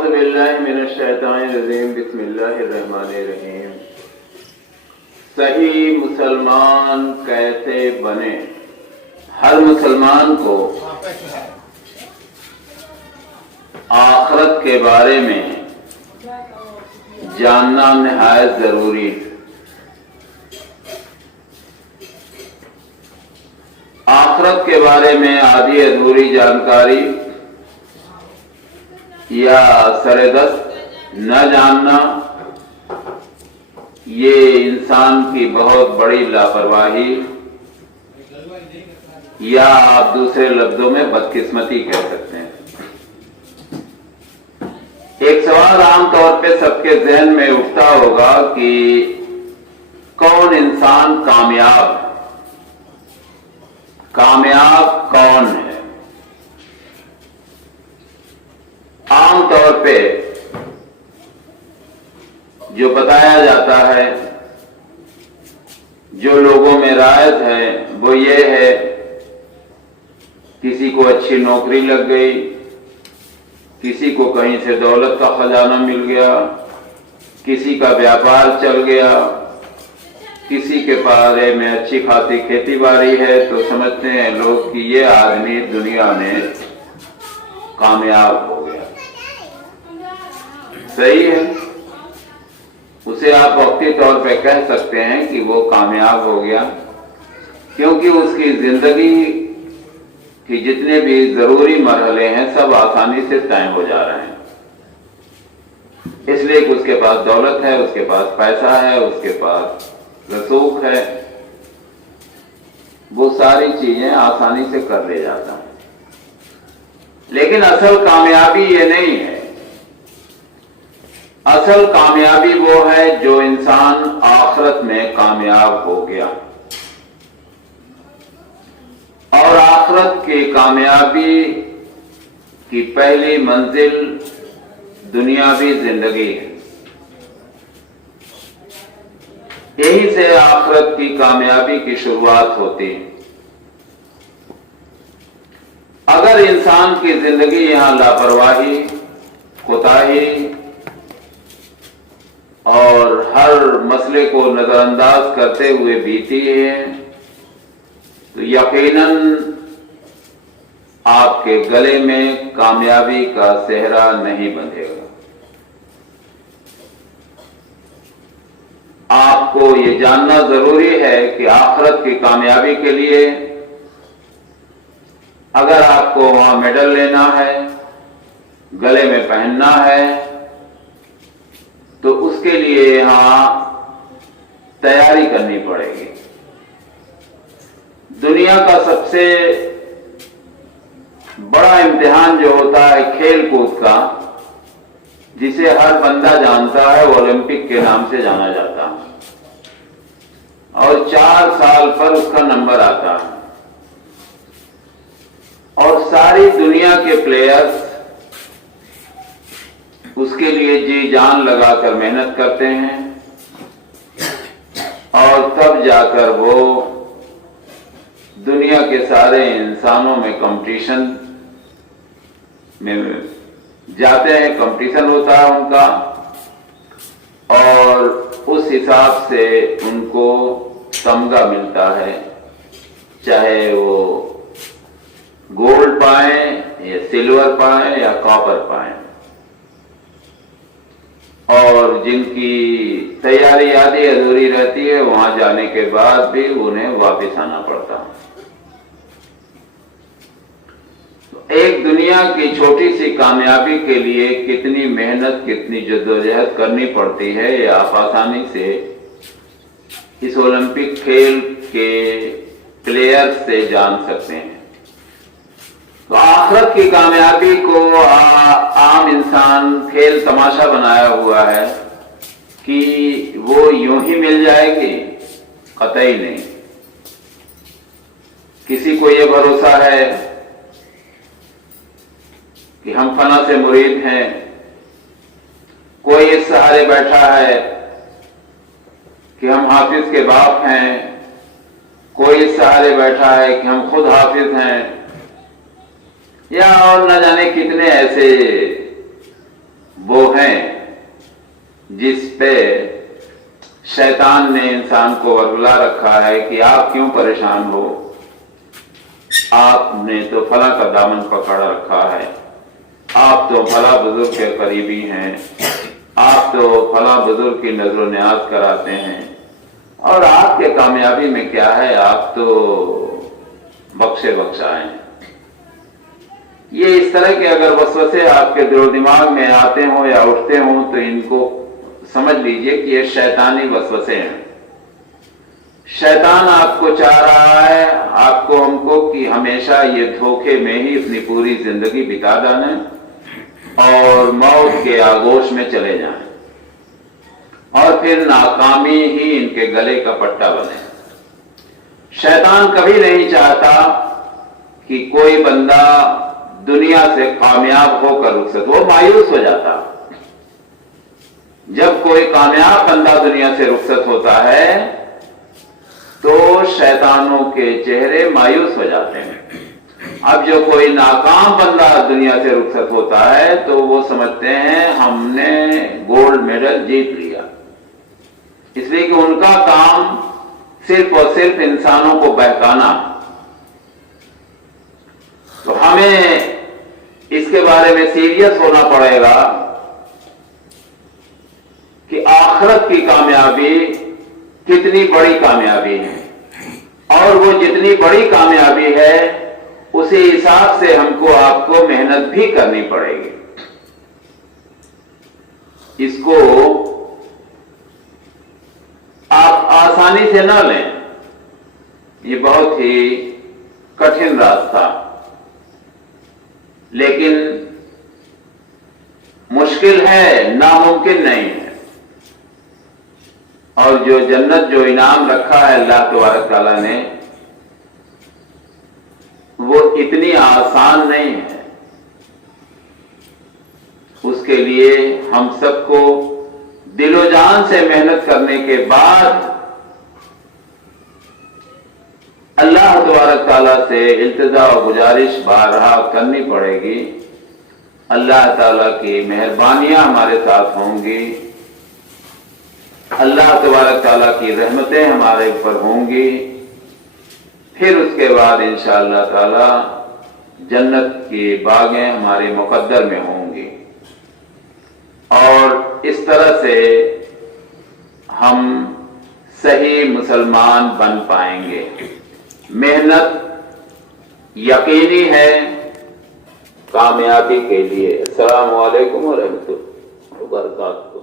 اعوذ باللہ من الشیطان الرجیم بسم اللہ الرحمن الرحیم۔ صحیح مسلمان کیسے بنے؟ ہر مسلمان کو آخرت کے بارے میں جاننا نہایت ضروری ہے۔ آخرت کے بارے میں آدھی ادھوری جانکاری یا سردست نہ جاننا یہ انسان کی بہت بڑی لاپرواہی یا آپ دوسرے لفظوں میں بدقسمتی کہہ سکتے ہیں۔ ایک سوال عام طور پہ سب کے ذہن میں اٹھتا ہوگا کہ کون انسان کامیاب ہے؟ کامیاب کون ہے؟ عام طور پہ جو بتایا جاتا ہے، جو لوگوں میں رائج ہے وہ یہ ہے، کسی کو اچھی نوکری لگ گئی، کسی کو کہیں سے دولت کا خزانہ مل گیا، کسی کا بیاپار چل گیا، کسی کے پارے میں اچھی خاصی کھیتی باڑی ہے تو سمجھتے ہیں لوگ کہ یہ آدمی دنیا میں کامیاب ہو گیا۔ صحیح ہے، اسے آپ وقتی طور پہ کہہ سکتے ہیں کہ وہ کامیاب ہو گیا، کیونکہ اس کی زندگی کہ جتنے بھی ضروری مرحلے ہیں سب آسانی سے طے ہو جا رہے ہیں، اس لیے کہ اس کے پاس دولت ہے، اس کے پاس پیسہ ہے، اس کے پاس رسوخ ہے، وہ ساری چیزیں آسانی سے کر لے جاتا ہے۔ لیکن اصل کامیابی یہ نہیں ہے۔ اصل کامیابی وہ ہے جو انسان آخرت میں کامیاب ہو گیا، اور آخرت کی کامیابی کی پہلی منزل دنیاوی زندگی ہے۔ یہی سے آخرت کی کامیابی کی شروعات ہوتی ہے۔ اگر انسان کی زندگی یہاں لاپرواہی، کوتاہی اور ہر مسئلے کو نظر انداز کرتے ہوئے بیتی ہے تو یقیناً آپ کے گلے میں کامیابی کا صحرا نہیں بندھے گا۔ آپ کو یہ جاننا ضروری ہے کہ آخرت کی کامیابی کے لیے اگر آپ کو وہاں میڈل لینا ہے، گلے میں پہننا ہے، تو اس کے لیے یہاں تیاری کرنی پڑے گی۔ دنیا کا سب سے بڑا امتحان جو ہوتا ہے کھیل کود کا، جسے ہر بندہ جانتا ہے، وہ اولمپک کے نام سے جانا جاتا ہے، اور 4 سال پر اس کا نمبر آتا ہے، اور ساری دنیا کے پلیئرز اس کے لیے جی جان لگا کر محنت کرتے ہیں، اور تب جا کر وہ دنیا کے سارے انسانوں میں کمپٹیشن میں جاتے ہیں، کمپٹیشن ہوتا ہے ان کا، اور اس حساب سے ان کو تمغہ ملتا ہے، چاہے وہ گولڈ پائیں یا سلور پائیں یا کاپر پائیں، اور جن کی تیاری آدھی ادھوری رہتی ہے وہاں جانے کے بعد بھی انہیں واپس آنا پڑتا ہے۔ ایک دنیا کی چھوٹی سی کامیابی کے لیے کتنی محنت، کتنی جدوجہد کرنی پڑتی ہے، یہ آپ آسانی سے اس اولمپک کھیل کے پلیئر سے جان سکتے ہیں۔ تو آخرت کی کامیابی کو عام انسان کھیل تماشا بنایا ہوا ہے کہ وہ یوں ہی مل جائے گی، قطعی نہیں۔ کسی کو یہ بھروسہ ہے کہ ہم فلاں سے مرید ہیں، کوئی اس سہارے بیٹھا ہے کہ ہم حافظ کے باپ ہیں، کوئی اس سہارے بیٹھا ہے کہ ہم خود حافظ ہیں، یا اور نہ جانے کتنے ایسے وہ ہیں جس پہ شیطان نے انسان کو ورگلا رکھا ہے کہ آپ کیوں پریشان ہو، آپ نے تو فلاں کا دامن پکڑ رکھا ہے، آپ تو فلاں بزرگ کے قریبی ہیں، آپ تو فلاں بزرگ کی نظر و نیاز کراتے ہیں، اور آپ کے کامیابی میں کیا ہے، آپ تو بخشے بخشا ہیں۔ یہ اس طرح کے اگر وسوسے آپ کے دل و دماغ میں آتے ہوں یا اٹھتے ہوں تو ان کو سمجھ لیجئے کہ یہ شیطانی وسوسے ہیں۔ شیطان آپ کو چاہ رہا ہے، آپ کو ہم کو، کہ ہمیشہ یہ دھوکے میں ہی اپنی پوری زندگی بتا ڈالیں اور موت کے آغوش میں چلے جائیں، اور پھر ناکامی ہی ان کے گلے کا پٹا بنے۔ شیطان کبھی نہیں چاہتا کہ کوئی بندہ دنیا سے کامیاب ہو کر رخصت، وہ مایوس ہو جاتا جب کوئی کامیاب بندہ دنیا سے رخصت ہوتا ہے، تو شیطانوں کے چہرے مایوس ہو جاتے ہیں۔ اب جو کوئی ناکام بندہ دنیا سے رخصت ہوتا ہے تو وہ سمجھتے ہیں ہم نے گولڈ میڈل جیت لیا، اس لیے کہ ان کا کام صرف اور صرف انسانوں کو بہکانا۔ تو ہمیں اس کے بارے میں سیریس ہونا پڑے گا کہ آخرت کی کامیابی کتنی بڑی کامیابی ہے، اور وہ جتنی بڑی کامیابی ہے اسی حساب سے ہم کو آپ کو محنت بھی کرنی پڑے گی۔ اس کو آپ آسانی سے نہ لیں، یہ بہت ہی کٹھن راستہ، لیکن مشکل ہے، ناممکن نہیں ہے۔ اور جو جنت، جو انعام رکھا ہے اللہ تبارک تعالیٰ نے، وہ اتنی آسان نہیں ہے۔ اس کے لیے ہم سب کو دل و جان سے محنت کرنے کے بعد اللہ تبارک تعالیٰ سے التجا و گزارش بارہا کرنی پڑے گی۔ اللہ تعالیٰ کی مہربانیاں ہمارے ساتھ ہوں گی، اللہ تبارک تعالیٰ کی رحمتیں ہمارے اوپر ہوں گی، پھر اس کے بعد انشاءاللہ تعالی جنت کی باغیں ہمارے مقدر میں ہوں گی، اور اس طرح سے ہم صحیح مسلمان بن پائیں گے۔ محنت یقینی ہے کامیابی کے لیے۔ السلام علیکم ورحمۃ اللہ وبرکاتہ۔